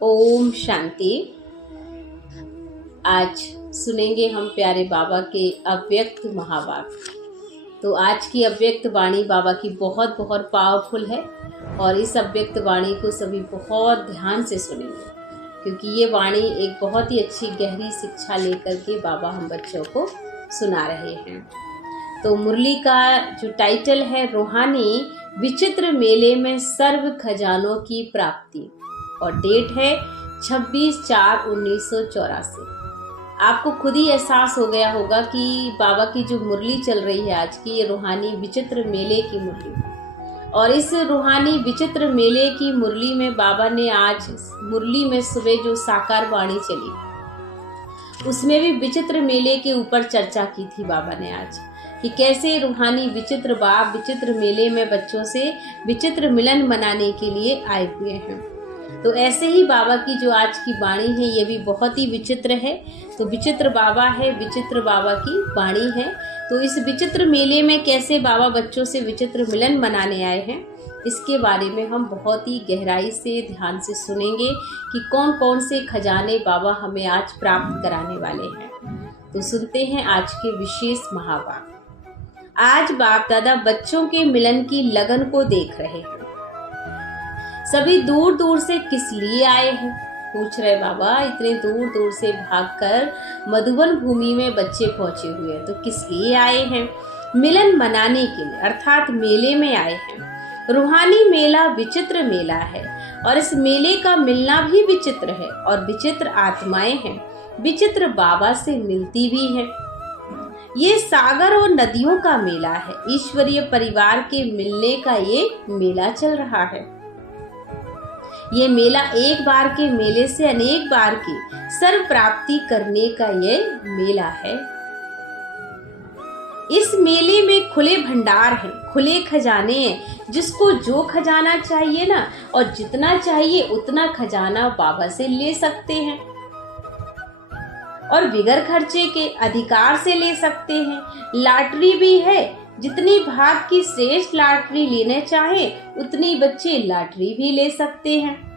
ओम शांति। आज सुनेंगे हम प्यारे बाबा के अव्यक्त महावाक्य। तो आज की अव्यक्त वाणी बाबा की बहुत बहुत पावरफुल है और इस अव्यक्त वाणी को सभी बहुत ध्यान से सुनेंगे, क्योंकि ये वाणी एक बहुत ही अच्छी गहरी शिक्षा लेकर के बाबा हम बच्चों को सुना रहे हैं। तो मुरली का जो टाइटल है, रूहानी विचित्र मेले में सर्व खजानों की प्राप्ति, और डेट है 26/4/1984। आपको खुद ही एहसास हो गया होगा कि बाबा की जो मुरली चल रही है आज की, ये रूहानी विचित्र मेले की मुरली। और इस रूहानी विचित्र मेले की मुरली में बाबा ने आज मुरली में सुबह जो साकार वाणी चली, उसमें भी विचित्र मेले के ऊपर चर्चा की थी बाबा ने आज, कि कैसे रूहानी विचित्र बाप विचित्र मेले में बच्चों से विचित्र मिलन मनाने के लिए आए हुए हैं। तो ऐसे ही बाबा की जो आज की वाणी है, ये भी बहुत ही विचित्र है। तो विचित्र बाबा है, विचित्र बाबा की वाणी है। तो इस विचित्र मेले में कैसे बाबा बच्चों से विचित्र मिलन मनाने आए हैं, इसके बारे में हम बहुत ही गहराई से ध्यान से सुनेंगे कि कौन कौन से खजाने बाबा हमें आज प्राप्त कराने वाले हैं। तो सुनते हैं आज के विशेष महावाक्य। आज बाप दादा बच्चों के मिलन की लगन को देख रहे हैं। सभी दूर दूर से किस लिए आए हैं, पूछ रहे बाबा। इतने दूर दूर से भागकर मधुबन भूमि में बच्चे पहुंचे हुए हैं, तो किस लिए आए हैं? मिलन मनाने के लिए, अर्थात मेले में आए हैं। रूहानी मेला विचित्र मेला है और इस मेले का मिलना भी विचित्र है, और विचित्र आत्माएं हैं, विचित्र बाबा से मिलती भी है। ये सागर और नदियों का मेला है, ईश्वरीय परिवार के मिलने का ये मेला चल रहा है। ये मेला एक बार के मेले से अनेक बार की सर्व प्राप्ति करने का ये मेला है। इस मेले में खुले भंडार हैं, खुले खजाने हैं। जिसको जो खजाना चाहिए ना, और जितना चाहिए उतना खजाना बाबा से ले सकते हैं, और बिगर खर्चे के अधिकार से ले सकते हैं। लॉटरी भी है, जितनी भाग की श्रेष्ठ लॉटरी लेने चाहे उतनी बच्चे लॉटरी भी ले सकते हैं।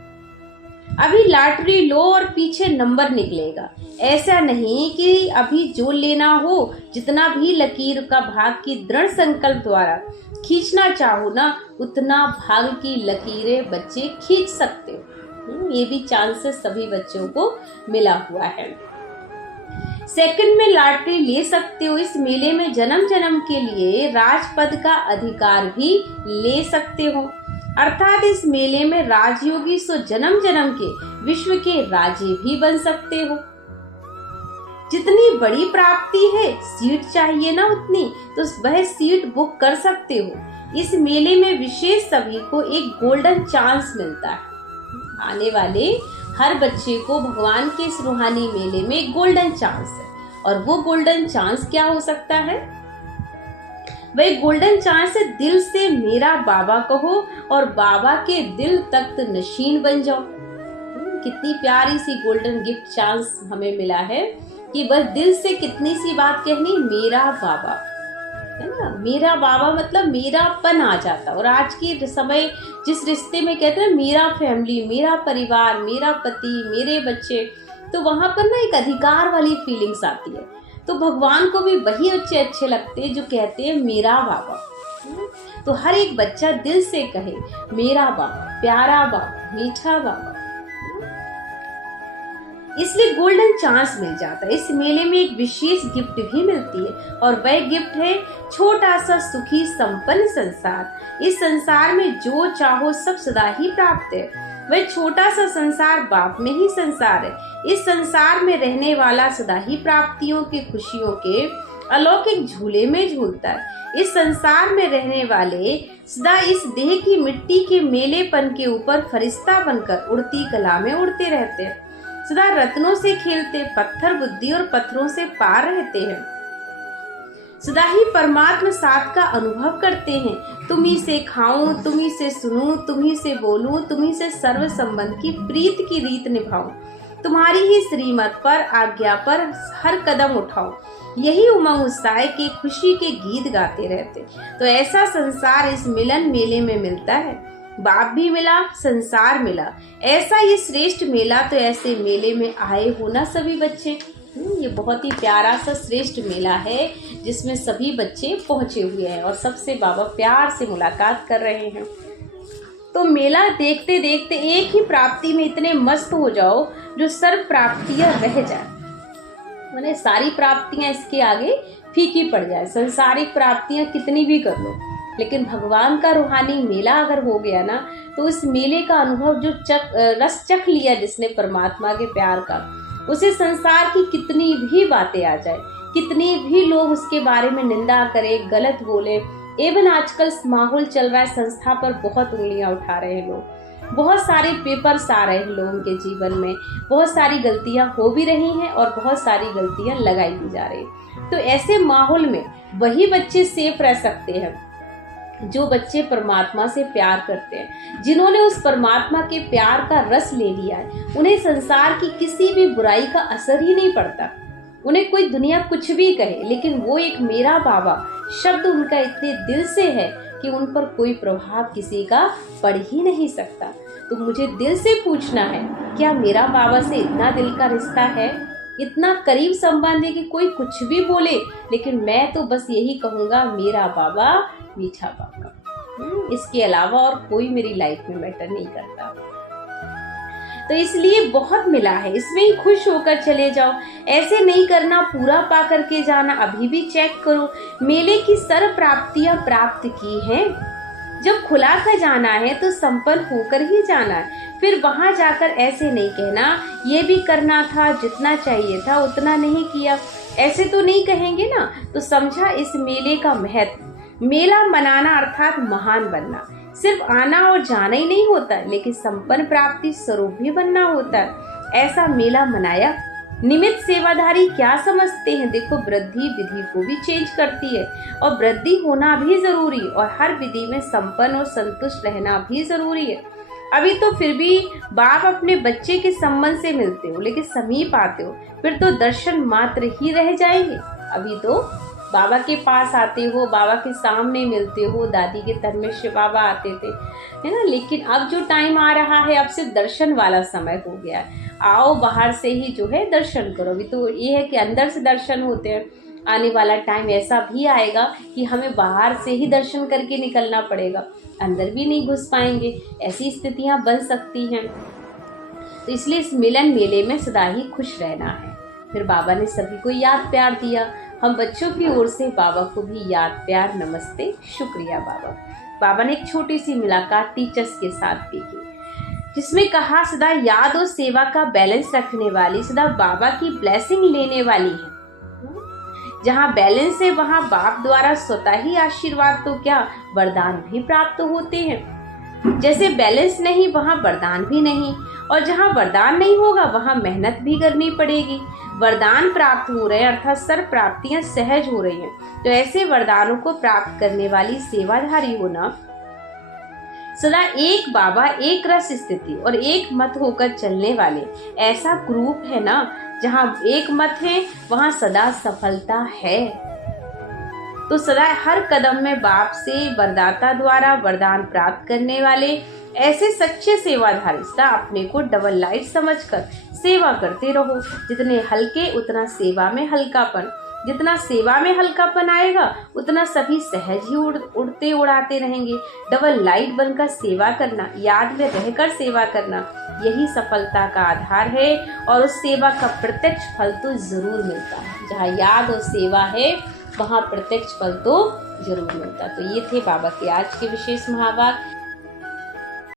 अभी लॉटरी लो और पीछे नंबर निकलेगा, ऐसा नहीं कि अभी जो लेना हो, जितना भी लकीर का भाग की दृढ़ संकल्प द्वारा खींचना चाहो ना, उतना भाग की लकीरें बच्चे खींच सकते हो। ये भी चांसेस सभी बच्चों को मिला हुआ है। सेकंड में लॉटरी ले सकते हो। इस मेले में जन्म जन्म के लिए राजपद का अधिकार भी ले सकते हो, अर्थात इस मेले में राजयोगी सो जन्म जन्म के विश्व के राजे भी बन सकते हो। जितनी बड़ी प्राप्ति है, सीट चाहिए ना उतनी, तो वह सीट बुक कर सकते हो। इस मेले में विशेष सभी को एक गोल्डन चांस मिलता है। आने वाले हर बच्चे को भगवान के इस रूहानी मेले में एक गोल्डन चांस है, और वो गोल्डन चांस क्या हो सकता है? वह गोल्डन चांस है दिल से मेरा बाबा कहो और बाबा के दिल तख्त नशीन बन जाओ। कितनी प्यारी सी गोल्डन गिफ्ट चांस हमें मिला है कि बस दिल से कितनी सी बात कहनी, मेरा बाबा, है ना। मेरा बाबा मतलब मेरापन आ जाता। और आज के समय जिस रिश्ते में कहते हैं मेरा फैमिली, मेरा परिवार, मेरा पति, मेरे बच्चे, तो वहां पर ना एक अधिकार वाली फीलिंग्स आती है। तो भगवान को भी वही बच्चे अच्छे लगते हैं जो कहते हैं मेरा बाबा। तो हर एक बच्चा दिल से कहे मेरा बाबा, प्यारा बाबा, मीठा बाबा, इसलिए गोल्डन चांस मिल जाता है। इस मेले में एक विशेष गिफ्ट भी मिलती है, और वह गिफ्ट है छोटा सा सुखी संपन्न संसार। इस संसार में जो चाहो सब सदा ही प्राप्त है। वह छोटा सा संसार बाप में ही संसार है। इस संसार में रहने वाला सदा ही प्राप्तियों के, खुशियों के अलौकिक झूले में झूलता है। इस संसार में रहने वाले सदा इस देह की मिट्टी के मेलेपन के ऊपर फरिश्ता बनकर उड़ती कला में उड़ते रहते हैं। सदा रत्नों से खेलते, पत्थर बुद्धि और पत्थरों से पार रहते हैं। सदा ही परमात्मा साथ का अनुभव करते हैं। तुम्ही से खाऊं, तुम्ही से सुनूं, तुम्ही से बोलूं, तुम्ही से सर्व संबंध की प्रीत की रीत निभाऊं, तुम्हारी ही श्रीमत पर, आज्ञा पर हर कदम उठाओ। यही उमंग उत्साह के, खुशी के गीत गाते रहते। तो ऐसा संसार इस मिलन मेले में मिलता है। बाप भी मिला, संसार मिला। ऐसा ये श्रेष्ठ मेला, तो ऐसे मेले में आए हो ना सभी बच्चे। ये बहुत ही प्यारा सा श्रेष्ठ मेला है जिसमें सभी बच्चे पहुंचे हुए हैं और सबसे बाबा प्यार से मुलाकात कर रहे हैं। तो मेला देखते देखते एक ही प्राप्ति में इतने मस्त हो जाओ जो सर्व प्राप्तियां रह जाए, माने सारी प्राप्तियां इसके आगे फीकी पड़ जाए। संसारिक प्राप्तियां कितनी भी कर लो, लेकिन भगवान का रूहानी मेला अगर हो गया ना, तो उस मेले का अनुभव जो रस चख लिया जिसने परमात्मा के प्यार का, उसे संसार की कितनी भी बातें आ जाए, कितने भी लोग उसके बारे में निंदा करें, गलत बोले। एवं आजकल माहौल चल रहा है, संस्था पर बहुत उंगलियां उठा रहे हैं लोग, बहुत सारे पेपर्स आ रहे हैं लोगों के जीवन में, बहुत सारी गलतियां हो भी रही हैं और बहुत सारी गलतियां लगाई भी जा रही हैं। तो ऐसे माहौल में वही बच्चे सेफ रह सकते हैं जो बच्चे परमात्मा से प्यार करते हैं, जिन्होंने उस परमात्मा के प्यार का रस ले लिया है। उन्हें संसार की किसी भी बुराई का असर ही नहीं पड़ता। उन्हें कोई दुनिया कुछ भी कहे, लेकिन वो एक मेरा बाबा शब्द उनका इतने दिल से है कि उन पर कोई प्रभाव किसी का पड़ ही नहीं सकता। तो मुझे दिल से पूछना है, क्या मेरा बाबा से इतना दिल का रिश्ता है, इतना करीब संबंध है कि कोई कुछ भी बोले, लेकिन मैं तो बस यही कहूँगा, मेरा बाबा मीठा बाबा। इसके अलावा और कोई मेरी लाइफ में मैटर नहीं करता। तो इसलिए बहुत मिला है, इसमें ही खुश होकर चले जाओ। ऐसे नहीं करना पूरा पा करके जाना। अभी भी चेक करो, मेले की सर्व प्राप्तियां प्राप्त की हैं। जब खुला खजाना है तो संपन्न होकर ही जाना है। फिर वहां जाकर ऐसे नहीं कहना ये भी करना था, जितना चाहिए था उतना नहीं किया, ऐसे तो नहीं कहेंगे ना। तो समझा इस मेले का महत्व। मेला मनाना अर्थात महान बनना। सिर्फ आना और जाना ही नहीं होता, लेकिन संपन्न प्राप्ति स्वरूप भी बनना होता है। ऐसा मेला मनाया। निमित्त सेवाधारी क्या समझते हैं? देखो, वृद्धि विधि को भी चेंज करती है और वृद्धि होना भी जरूरी, और हर विधि में संपन्न और संतुष्ट रहना भी जरूरी है। अभी तो फिर भी बाप अपने बच्चे के संबंध से मिलते हो, लेकिन समीप आते हो, फिर तो दर्शन मात्र ही रह जाएंगे। अभी तो बाबा के पास आते हो, बाबा के सामने मिलते हो, दादी के तन में शिव बाबा आते थे, है ना। लेकिन अब जो टाइम आ रहा है, अब सिर्फ दर्शन वाला समय हो गया है। आओ बाहर से ही जो है दर्शन करो। अभी तो ये है कि अंदर से दर्शन होते हैं। आने वाला टाइम ऐसा भी आएगा कि हमें बाहर से ही दर्शन करके निकलना पड़ेगा, अंदर भी नहीं घुस पाएंगे। ऐसी स्थितियां बन सकती हैं। तो इसलिए इस मिलन मेले में सदा ही खुश रहना है। फिर बाबा ने सभी को याद प्यार दिया। हम बच्चों की ओर से बाबा को भी याद प्यार, नमस्ते, शुक्रिया बाबा। बाबा ने एक छोटी सी मुलाकात टीचर्स के साथ भी की, जिसमें कहा सदा याद और सेवा का बैलेंस रखने वाली, सदा बाबा की ब्लेसिंग लेने वाली है। जहाँ बैलेंस है वहाँ बाप द्वारा स्वतः ही आशीर्वाद तो क्या वरदान भी प्राप्त होते हैं। जैसे बैलेंस नहीं वहाँ वरदान भी नहीं, और जहाँ वरदान नहीं होगा वहाँ मेहनत भी करनी पड़ेगी। वरदान प्राप्त हो रहे हैं अर्थात सर्व प्राप्तियां सहज हो रही हैं। तो ऐसे वरदानों को प्राप्त करने वाली सेवाधारी होना, सदा एक बाबा, एक रस स्थिति और एक मत होकर चलने वाले ऐसा ग्रुप है ना, जहाँ एक मत है वहाँ सदा सफलता है। तो सदा हर कदम में बाप से वरदाता द्वारा वरदान प्राप्त करने वाले ऐसे सच्चे सेवाधारी सदा अपने को डबल लाइट समझकर सेवा करते रहो। जितने हल्के उतना सेवा में हल्कापन, जितना सेवा में हल्कापन आएगा उतना सभी सहज ही उड़ते उड़ाते रहेंगे। डबल लाइट बनकर सेवा करना, याद में रहकर सेवा करना, यही सफलता का आधार है। और उस सेवा का प्रत्यक्ष फल तो जरूर मिलता है। जहाँ याद और सेवा है वहाँ प्रत्यक्ष फल तो जरूर मिलता। तो ये थे बाबा के आज के विशेष महावाक्य।